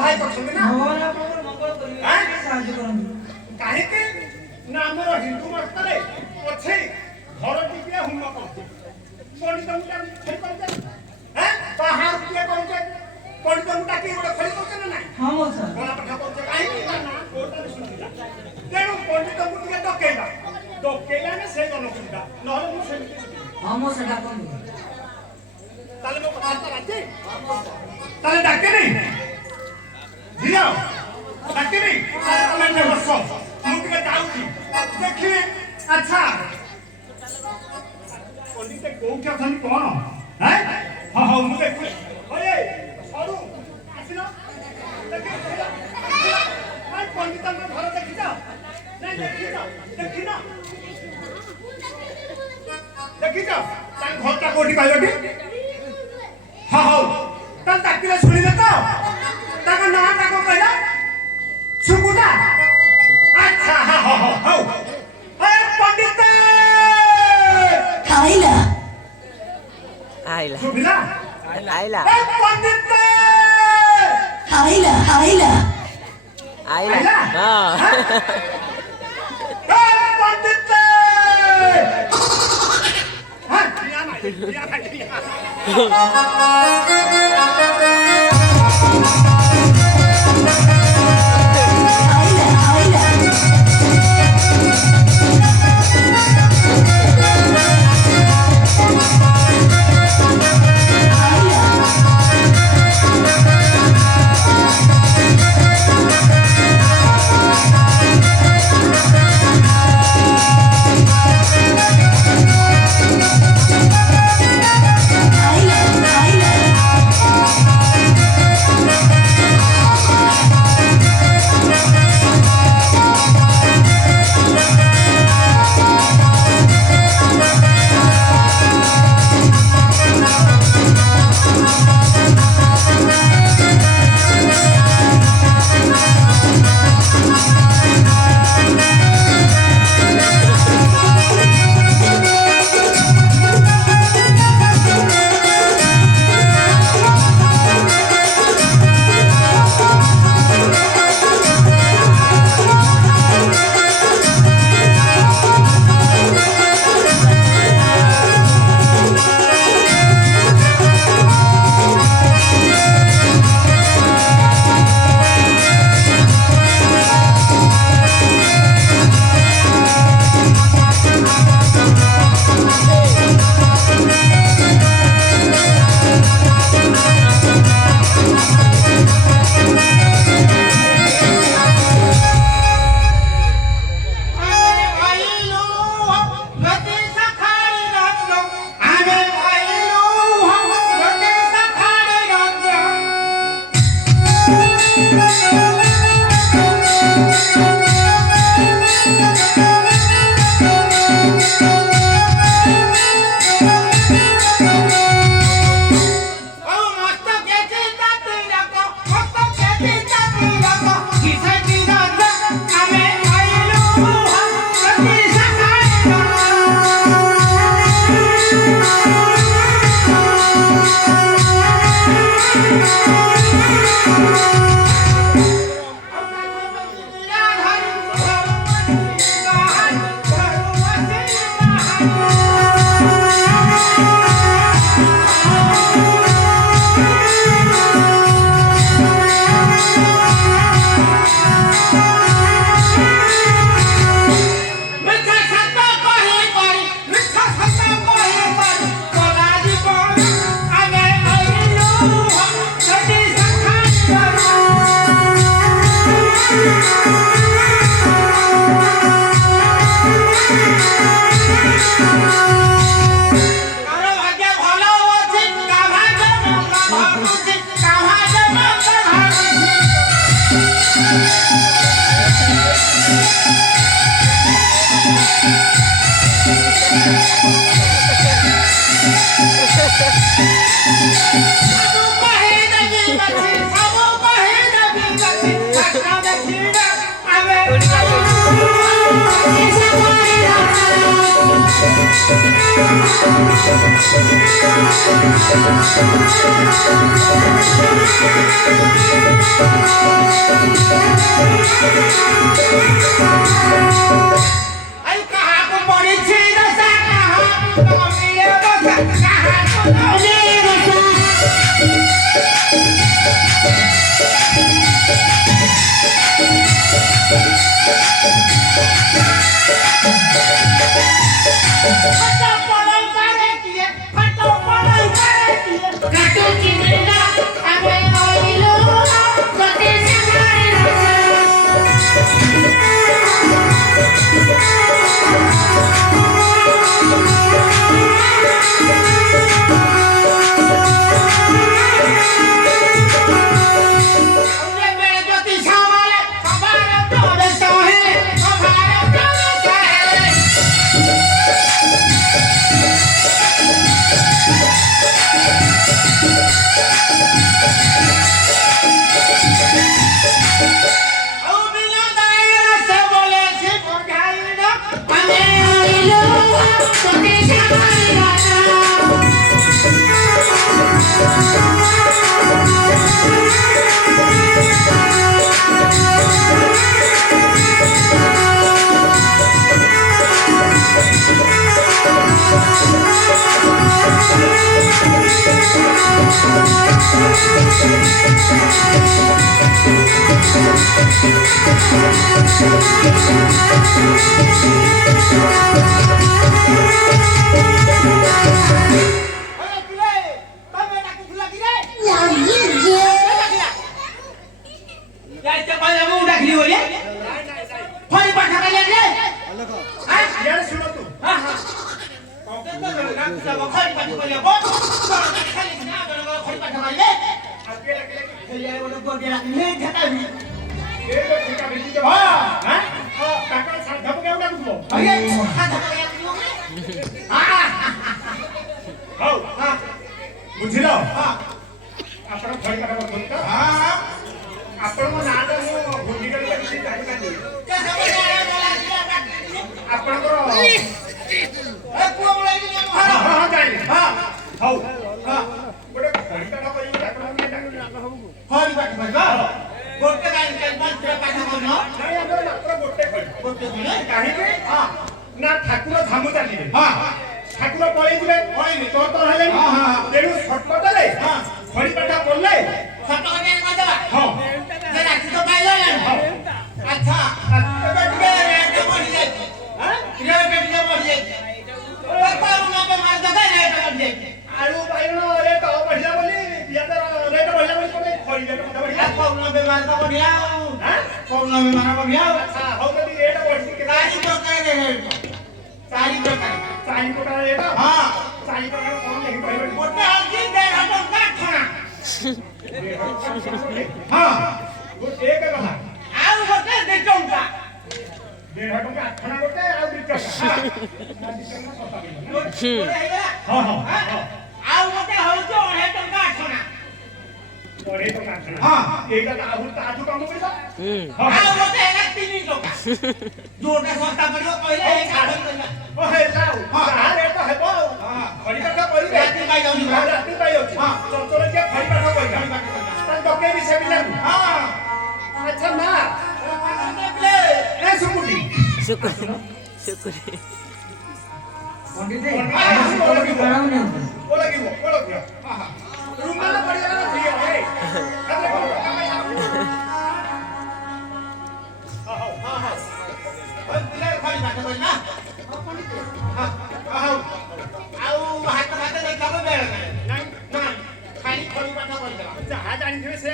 ଭାଇ କରୁଛନ୍ତି ନା ଭଗବାନ ଆପଣଙ୍କର ମଙ୍ଗଳ କରିବେ ସାହାଯ୍ୟ କରନ୍ତୁ କାହିଁକି ନା ଆମର ହିନ୍ଦୁ ମତରେ ଅଛି ଘର ଟିକିଏ ହୁମ କରୁଛି ପଣ୍ଡିତଙ୍କୁ ଛେଳି କରୁଛେ ବାହାର କିଏ କରୁଛେ ପଣ୍ଡିତଙ୍କୁ ଡାକି ଗୋଟେ ଛେଳି କରୁଛେ ନା ନାହିଁ ହଁ ମୋ ସାର୍ ଗଳା ପାଠ କରୁଛେ କାହିଁକି ନା କୋର୍ଟରେ ଶୁଣିଲା ତେଣୁ ପଣ୍ଡିତଙ୍କୁ ଟିକେ ଡକେଇବା ଡକେଇଲାନେ ସେ ଜନକୁଣ୍ଡା ନହେଲେ ମୁଁ ସେମିତି ହଁ ମୋ ସାର୍ ଡାକନ୍ତୁ ତାହେଲେ ମୋ କଥାବାର୍ତ୍ତା ରାଜି ତାହେଲେ ଡାକେନି ଝିଅ ଡାକେନି ତମେ ଟିକେ ବସ ମୁଁ ଟିକେ ଯାଉଛି ଦେଖିବି ଆଚ୍ଛା ପଣ୍ଡିତ କୋଉଠି ଅଛନ୍ତି କଣ ହଁ ହଉ ମୁଁ ଦେଖିବି ସରୁ ଆସିଲ ପଣ୍ଡିତଙ୍କ ଘର ଦେଖିଛ ନାଇଁ ଦେଖିଛ ଦେଖିନ ଦେଖିଛ ତାଙ୍କ ଘରଟା କୋଉଠି କହିବଟି ହଁ ହଉ ତାହେଲେ ଡାକିଲେ ଶୁଣିଲେ ତ ତାଙ୍କ ନାଁଟା କଣ କହିଲା ସୁକୁଟା ଆଚ୍ଛା ହଉ ହଉ ପଣ୍ଡିତ ଆଇଲା ଶୁଭିଲା ଆଇଲା ପଣ୍ଡିତ ଆଇଲା ଆଇଲା ଆଇଲା ହଁ ପଣ୍ଡିତ ଦିଆ ନାହିଁ ଦିଆ ନାହିଁ Thank you. आई कहाँ को पड़ी छी दशा कहाँ को मिले दशा कहाँ को मिले दशा पड़ल करे किए फटो पड़ल करे किए काटो चिमड़ा हमें आइलो कते हमने मेरे ज्योति सामले हमारा प्यार सोहे हमारा प्यार सोहे औ बिना दायरा से बोले छी बुझाई ना हमें आइलो कते अरे तुले तमे डाकू खुला की रे याचे पाले मु डाकली हो रे फरी पाठा पाले रे हां यार सुनो तू हां हां कौके तो ना सब फरी पाठा पाले बो खाली ना गनो फरी पाठा पाले आगे लगे खेलिया बोलो को गेला नहीं ठेका भी ए तो ठेका भी के हां हां काका साथ धब के उड़ा कुछ अरे साथ धब के हां हौ हां बुझिलो हां आपण फरी पाठा बोल का हां आपण मो ना तो मो भूमि कर किसी जानि कानी के सब बोला आपण को ए पुआ बोला कि हां हां जानि हां हौ हां गोटे फरी पाठा करी आपण में फरी पाठा करबा गोटे गाड़ी चल पांच पाठा करनो नहीं हमर मात्र गोटे गोटे दिने काहे के हां ना ठाकुर धामु चालिले हां ठाकुर पळै दिबे पळैनी तो तो हेले हां तेनु शॉर्टकट रे हां फरी पाठा बोलले शॉर्टकट रे का दवा हां जे राखी तो पाइलो ना अच्छा तो टिके रेट बढ़ी जाय हां रेट टिके बढ़ी जाय ओ पाऊ ना पे मार दे रेट बढ़ी जाय आलू बाइगण रेट बढ़िया बोली पियाज रेट बढ़िया बोली कोने फरी रेट बढ़िया पाऊ ना पे मार का बढ़िया हां पाऊ ना पे मार बढ़िया अच्छा हो कभी रेट बढ़ी के सारी प्रकार रे रेट सारी प्रकार रेट हां सारी प्रकार कौन नहीं बढ़ी मोटे हल्की 1.5 टका खाना हां वो एक कथा आउ गोटे 2 टका 1.5 टका खाना गोटे आउ 2 टका हां हां हां आउ गोटे हो जो 2.5 टका खाना 2.5 टका खाना हां एका आउ ताजु काम करबा आउ गोटे है 3 टका जोटा सस्ता पड़ियो पहिले एक आठ करबा ओ हे जाऊ हां रेट तो हेबो हां फरी पाठा करी राती पाई जाउनी राती पाई जाउची हां चंचल के फरी पाठा करी तन डके भी से भी हां अच्छा ना देखले ए सुकुटी शुक्र पंडित जी प्रणाम नहीं बोला हां हां रुमाल पड़ी जाना ठीक है अरे हां हां हां ले फरी पाठा करी ना हां हां आउ हाथ देखा बेल नहीं ना खाली फरी पाठा करी दला जहा जानि थे से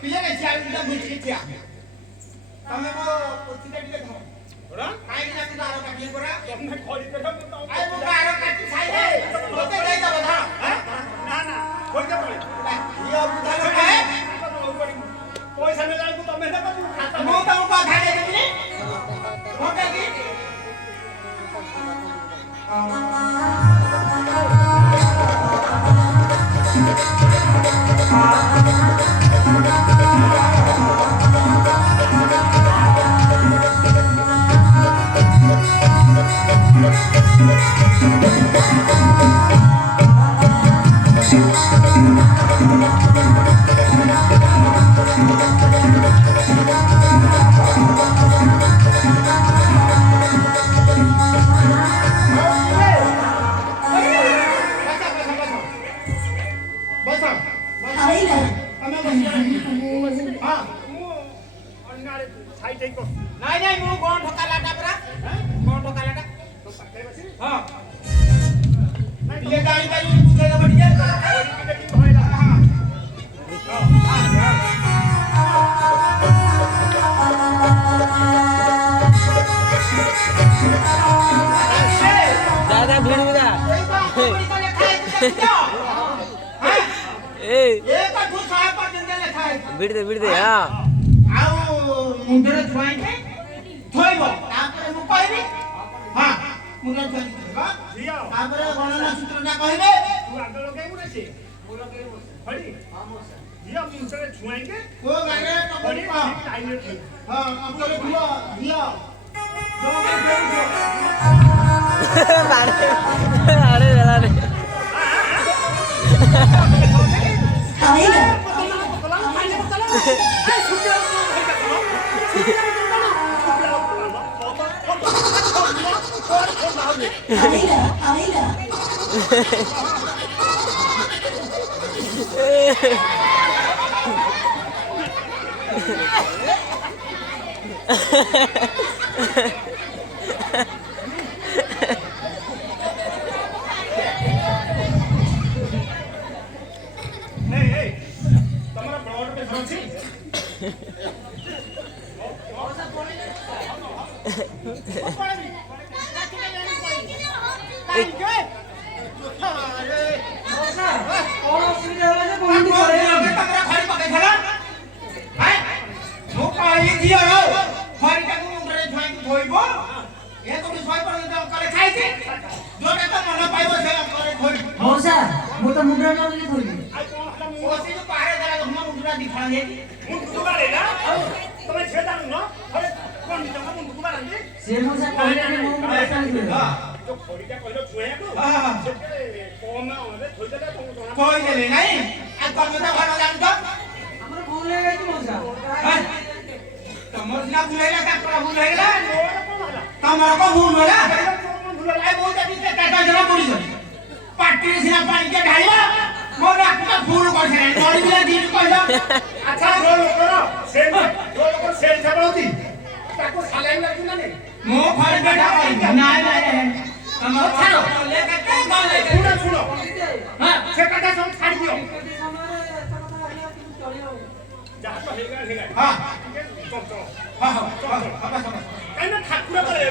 पिए के चाल बिना बुझी थिया तमे मो पुछिते टिके धर बड़ा काई ना कि दारो काटी परा तमे खरी पे आइ मो दारो काटी खाइ रे ओते दे दब धा ना ना होई जा पड़े ये बुधा है पैसा में लाल को तमे ना खाता मो त को खा दे देबी हो के की हां मु अन्नारे साइड को ନାଇଁ ନାଇଁ ମୁଁ କଣ ଠକାଲାଟା ପରା କଣ ଠକାଲାଟା तो पाखे बसी ହଁ नहीं ଟିକେ ଗାଳି ଗାଳି ବୁଝେଇ ଦବ ଟିକେ तो देखि भइला दादा भिड़ बुदा ए एकଠୁ 100 ପର୍ଯ୍ୟନ୍ତ ଲେଖା ହେଇଛି भिड़ दे हां ଆଉ ମୁଣ୍ଡରେ ଛୁଆଇକି ଥୋଇବ ତାପରେ ମୁଁ କହିବି ହଁ ମୁଣ୍ଡରେ ଛୁଆଇକି ଥୋଇବ जिया ତାପରେ ଗଣନା ସୂତ୍ରଟା କହିବେ तू आगे लगे मुरे से खड़ी जिया मुंसरे छुएंगे କୋଉ ଗାଡ଼ିରେ खड़ी ଟପରି କହ टाइम में ठीक ହଁ ଆପଣଙ୍କ ଝିଅ ଝିଅ अरे वेला रे नहीं तुम्हारा ब्लड प्रेशर अछि କଣ ଅସୁବିଧା ହେଲା ଯେ କଣ ତମର କରେ ଖରି ପକେଇଥିଲା ହାଁ ମୁଁ କହିଲି ଝିଅ ର ଖରିଟାକୁ ମୁଣ୍ଡରେ ଛୁଆଇକି ଥୋଇବ ଏ କୋଉଠି 100 ପର୍ଯ୍ୟନ୍ତ ଅଙ୍କରେ ଖାଇଛି ଯୋଉଟା ତ ମନ ପାଇବ ସେ ଅଙ୍କରେ ଥୋଇବ ମଉସା ମୁଁ ତ ମୁଣ୍ଡରେ ଲଗେଇ ଥୋଇଲି आई कोन हला मु ବସି ଯୋଉ ପାହାଡ ଦେଲା ମୁଣ୍ଡଟା ଦିଖା ଦେଇଛି मु दुबारे ना तमे छे जानु न अरे कोन जमा मु दुबारे आंदी ସେ ମଉସା କହିଲେ କି ମୁଁ ମୁଣ୍ଡରେ ଥୋଇଲି जो खड़ीटा कहलो छुए को हां सेते कोन ओने थोइ देला तुम जणा କହିଦେଲି ନାଇଁ ଆଉ ତମେ ତ ଭଲ ଜାଣିଛ ଆମର ଭୁଲ ହେଇଯାଇଛି ମଉସା ତମର ସିନା ଭୁଲ ହେଇଗଲା ତାଙ୍କର ଭୁଲ ହେଇଗଲା मोर कोन हला ତମର କଣ ଭୁଲ ହେଲା कोन भूल ଏ ମୁଁ ଯଦି କେଟା ଜଣ ପଡିଛନ୍ତି ପାଟିରେ ସିନା ପାଣି କେ ଢାଳିବ ମୋର ଆକୁଟା ଭୁଲ କରିସାରିଲାଣି ମରିବିଲା ଦିନ କହିଲ अच्छा जो लोक सेल छबळती ताको सालाइन लागू ना ने ମୁଁ ଘରେ ବେଟା କରିବି ନାଇଁ ନାଇଁ ତମର ଛାଡ सुनो सुनो ହଁ से कटा सब छाड़ दियो କେତେ ସମୟରେ ଏତେ କଥା ହେଲା କିନ୍ତୁ ଚଳିବ जहां तो हेगा ହଁ चल चल ହଁ ହଁ ବସ ବସ काई ना ठाकुर करे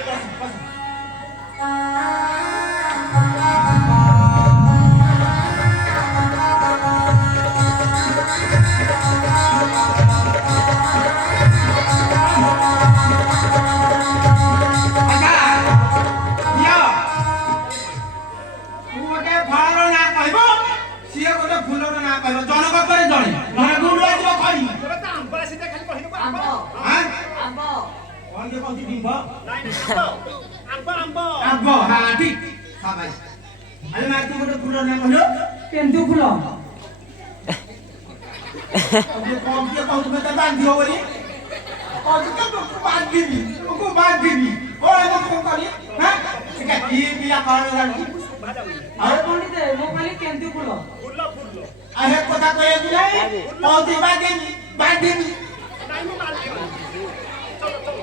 तोरा त आंबा सीधा खाली कहि दबो आंबा ଆମ୍ବ आंबा କେନ୍ଦୁ ଫୁଲ ଆରେ ପଣ୍ଡିତେ ମୁଁ କହିଲି କେନ୍ଦୁ ଫୁଲ फुल्ल फुल्ल କଥା କହିବାକୁ ନାହିଁ ବାନ୍ଧିବି नाइ मु माल चलो चलो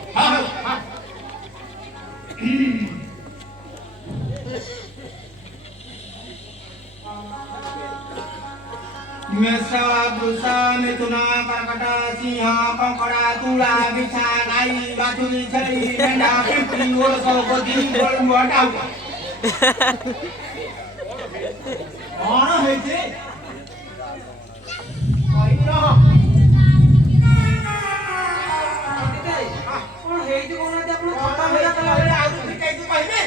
मेषा वृषा मिथुना कर्कट सिंह कंकड़ा तुला बिछा गाई बाछुरी छेली मेंढा पिंपरी ओरस गोदी गोलमुआ कौन ହେଇଛି କହିଲ ପଣ୍ଡିତେ କଣ ହେଇଛି କହୁନାହାନ୍ତି ଆପଣ ଥଣ୍ଡା ଭଳିଆ କଲା କହିଲେ ଆଉ କିଛି କେହି କହିବେ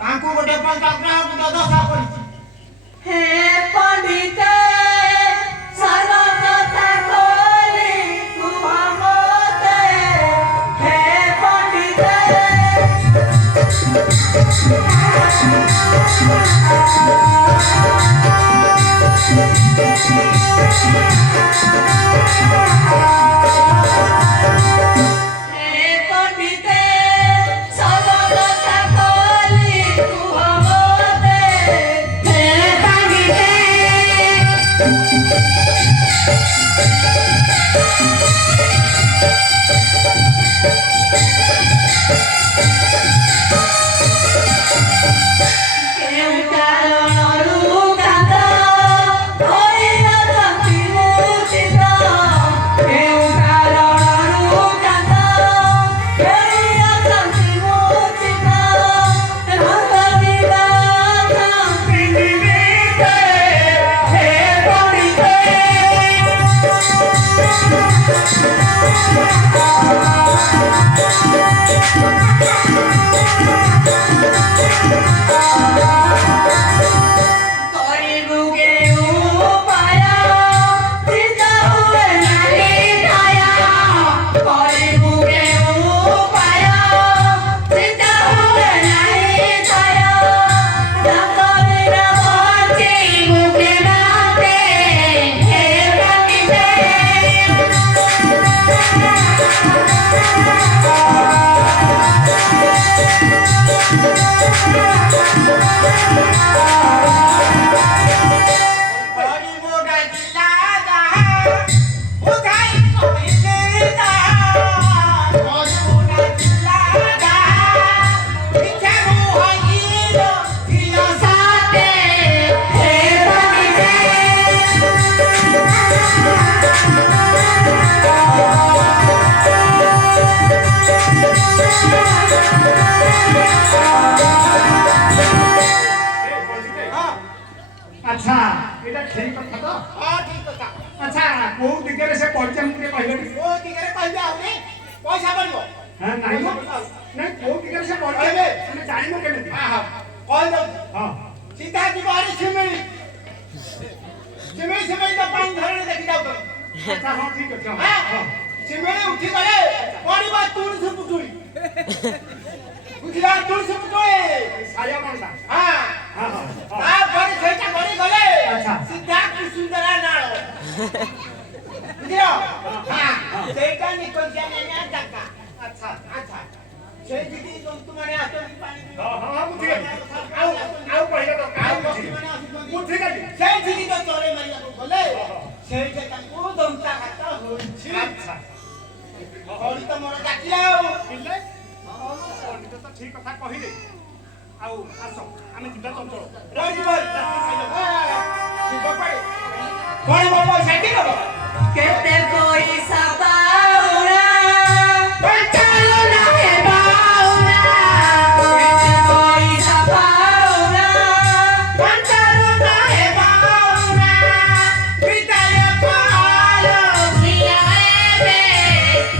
ତାଙ୍କୁ ଗୋଟେ ପଞ୍ଚାଗ୍ରହ ଦଶା କରିଛି हे पंडिते सर्व कथा खोली कुह मोते हे पंडिते हे पंडिते सर्व कथा खोली कुह मोते हे पंडिते ହଁ ଠିକ କଥା ଆଚ୍ଛା କୋଉ ଦିଗରେ ସେ ପଡ଼ିଛି ମୁଁ ଟିକେ କହିଲେ ଓ ଦିଗରେ କହିବେ ଆହୁରି ପଇସା ପଡ଼ିବ ହଁ ନାଇଁ ମ ନାଇଁ କୋଉ ଦିଗରେ ସେ ପଡ଼ିଛି କହିବେ। ଆମେ ଜାଣିନୁ କେମିତି କହିଦଉଛି ହଁ ସିଧା ଯିବ ଆରେ ସିମିଳି ସିମିଳି ତ ପାଣି ଧରଣୀ ଦେଖି ଯାଉଛ ଆଚ୍ଛା ହଁ ଠିକ ଅଛି ହଁ ହଁ ସିମିଳି ଉଠି ଗଲେ ପଡ଼ିବ ତୁଳସୀ ପୁଟୁଳି ବୁଝିଲା ତୁଳସୀ ପୁଟୁଳି ସାୟା ମଣ୍ଡା ହଁ ହଁ ହଁ ହଁ ତାପରେ ସେଇଟା ଗଡ଼ି ଗଲେ ଆଚ୍ଛା। ସିଧା କୁସୁନ୍ଦରା ନାଳ ବୁଝିଲ ସେଇଟା ନିକଞ୍ଚିଆ ନାନିଆ ଜାଗା ଆଚ୍ଛା ଆଚ୍ଛା ସେଇଠିକି ଜନ୍ତୁମାନେ ଆସନ୍ତି ପାଣି ହଁ ହଁ ହଁ ବୁଝିଗଲି ଆଉ ଆଉ କହିଲେ ତ ଆଉ ଆଉ ପକ୍ଷୀମାନେ ଆସୁଛନ୍ତି ବୁଝିଗଲି ସେଇଠିକି ତ ଚଢ଼େଇ ମାରିବାକୁ ଗଲେ ସେଇଠି ତାଙ୍କୁ ଦନ୍ତା ଘାତ ହୋଇଛି ଆଚ୍ଛା ହରି ତ ମୋର ଡାକିଲା ଆଉ ପିଲେ ପଣ୍ଡିତ ତ ଠିକ କଥା କହିଲେ ଆଉ ଆସ ଆମେ ଯିବା ଚଞ୍ଚଳ ରହିଯିବ କଣ ବାବା ସେଠି ନବ କେତେ ପଇସା ପାଉନା ପଞ୍ଚାଲୁ ନାଏ ବାଉନା କେତେ ପଇସା ପାଉନା ପଞ୍ଚାଲୁ ନାଏ ବାଉନା ବିଦାୟ ପାଳ ଝିଅ ଏବେ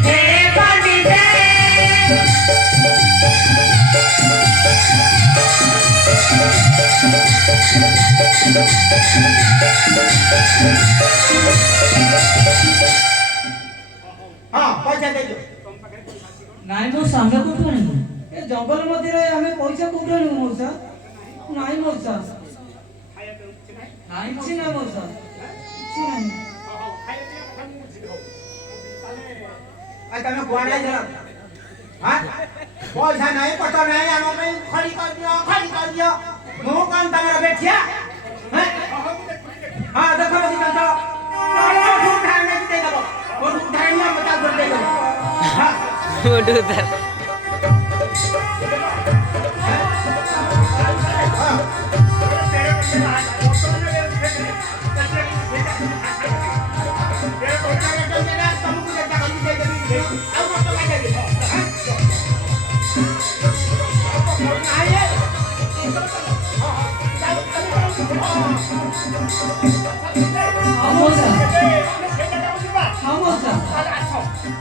ହେ ପଣ୍ଡିତେ ହଁ ପଇସା ଦେଇଦିଅ ନାଇଁ ମଉସା ଆମେ କୋଉଠୁ ଆଣିବୁ ଏ ଜଙ୍ଗଲ ମଧ୍ୟରେ ଆମେ ପଇସା କୋଉଠୁ ଆଣିବୁ ମଉସା ନାଇଁ ମଉସା ଖାଇବା ପିଇବା କିଛି ନାହିଁ ନାଇଁ କିଛି ନା ମଉସା କିଛି ନାହିଁ ହଉ ଖାଇବା ପିଇବା କଥା ମୁଁ ବୁଝିବି ହଉ ତାହେଲେ ତମେ କୁଆଡ଼େ ଯାଇଥିଲ ପଇସା ନାହିଁ ପଟ ନାହିଁ ଆମ ପାଇଁ ଖଡ଼ି କରିଦିଅ ମୁଁ କଣ ତମର ବେଠିଆ ହଁ ହଁ ମୁଁ ଦେଖୁଛି ହଁ ଦେଖ ବସି ଚଞ୍ଚଳ ନହେଲେ ମୋଠୁ ଉଧାର ନେଇକି ଦେଇଦେବ ମୋଠୁ ଉଧାର ନିଅ ମତେ ଆଉ ଦେଇଦେବ ହଁ ମୋଟୁ ତାର ତମକୁ ଯେତେ କରିକି ଦେଇଦେବି ଆଉ ମତେ କାଟିଦେବି ହଁ ମଉସା ହଁ ମଉସା ହଁ ମଉସା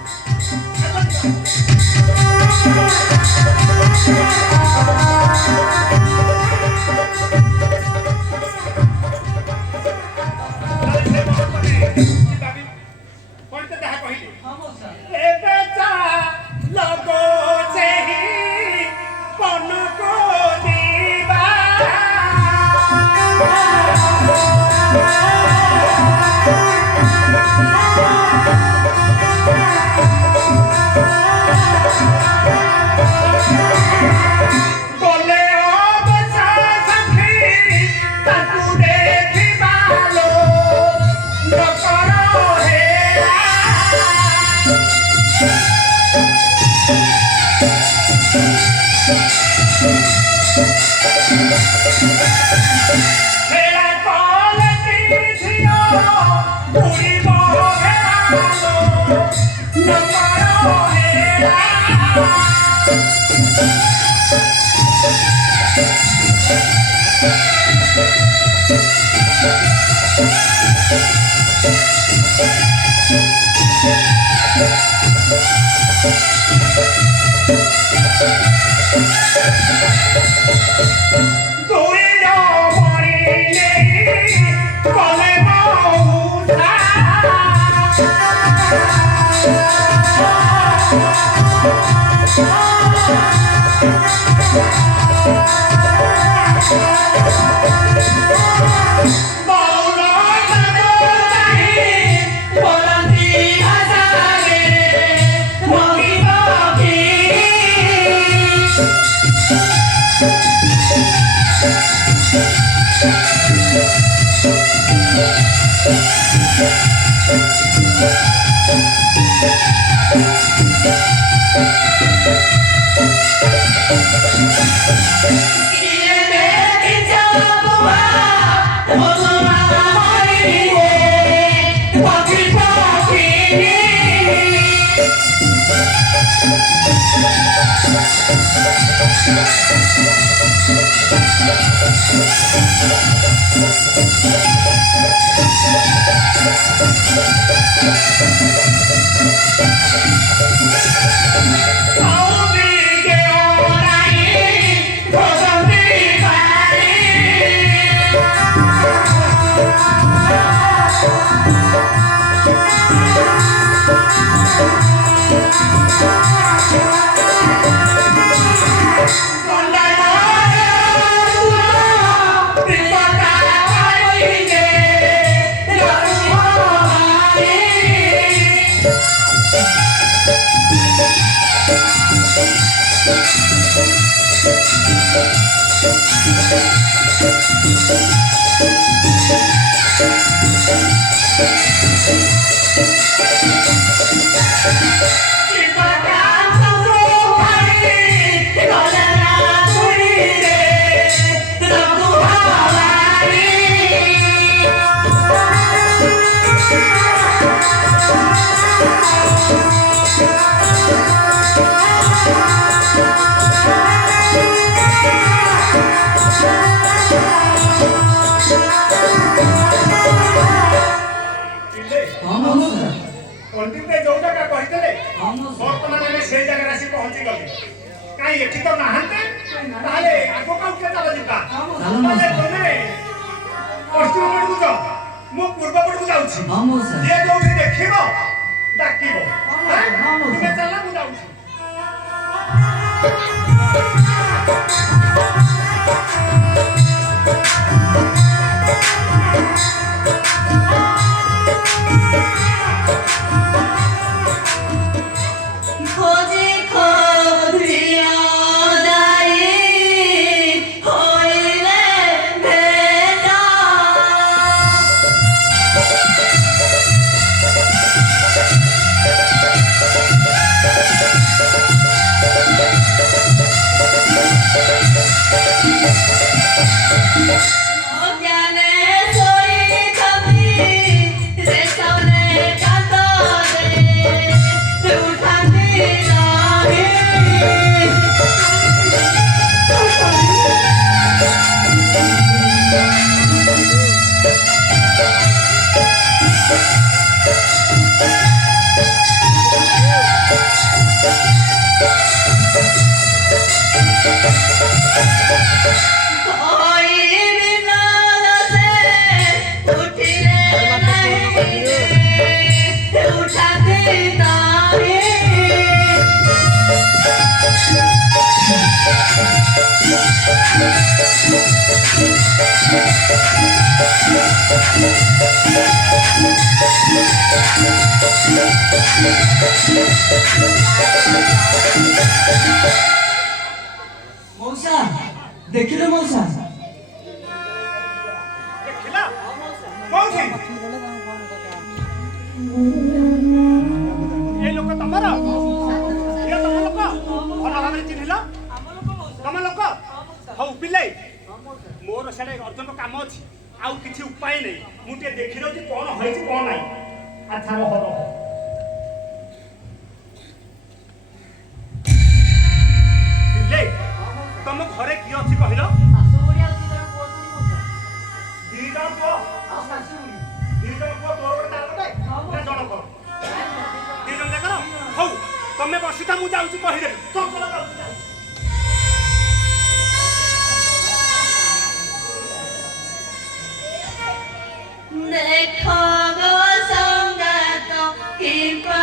ପିଲେ ହଁ ମଉସା ପଣ୍ଡିତ ଯୋଉ ଜାଗା କହିଥିଲେ ହଁ ମଉସା ବର୍ତ୍ତମାନ ଆମେ ସେଇ ଜାଗାରେ ଆସି ପହଞ୍ଚି ଗଲେ କାଇଁ ଏଠି ତ ନାହାନ୍ତି ତାହେଲେ ଆଗକୁ ଆଉ କେତେ ଚାଲ ଯିବା ଚାଲ ତାହେଲେ ମଉସା ତମେ ପଶ୍ଚିମ ପଟକୁ ଯାଅ ମୁଁ ପୂର୍ବ ପଟକୁ ଯାଉଛି ହଁ ମଉସା ଯିଏ ଯୋଉଠି ଦେଖିବ ଡାକିବ ହଁ, ମଉସା। ତୁମେ ଚାଲ ମୁଁ ଯାଉଛି খোঁজে খোঁজিয়া দাই হইলে ভেটা অজ্ঞানে শরীরখানি রেশনে কাঁদে উঠাতে নাহি উঠাতে নাহি ମଉସା ଦେଖିଲେ ମଉସା ଦେଖିଲା କୋଉଠି ଏ ଲୋକ ତମର ଇଏ ତମ ଲୋକ ଭଲ ଭାବରେ ଚିହ୍ନିଲ ତମ ଲୋକ ହଉ ପିଲେ ମୋର ସିଆଡ଼େ ଅର୍ଜେଣ୍ଟ କାମ ଅଛି ଆଉ କିଛି ଉପାୟ ନାହିଁ ମୁଁ ଟିକେ ଦେଖିଦେଉଛି କଣ ହେଇଛି କଣ ନାହିଁ ଆଚ୍ଛା ରହ ରହ ପିଲେ ତମ ଘରେ କିଏ ଅଛି କହିଲ ଦି ଜଣ ପୁଅ ଦି ଜଣ ପୁଅ ତୋର ଗୋଟେ ତାର ଗୋଟେ ନା ଜଣକ ଦି ଜଣ ଯାକର ହଉ ତମେ ବସିଥା ମୁଁ ଯାଉଛି କହିଦେବି ଚଞ୍ଚଳ ଯାଉଛି ଯାଉଛି ଦେଖ ଗো ସଙ୍ଗାତ କିପା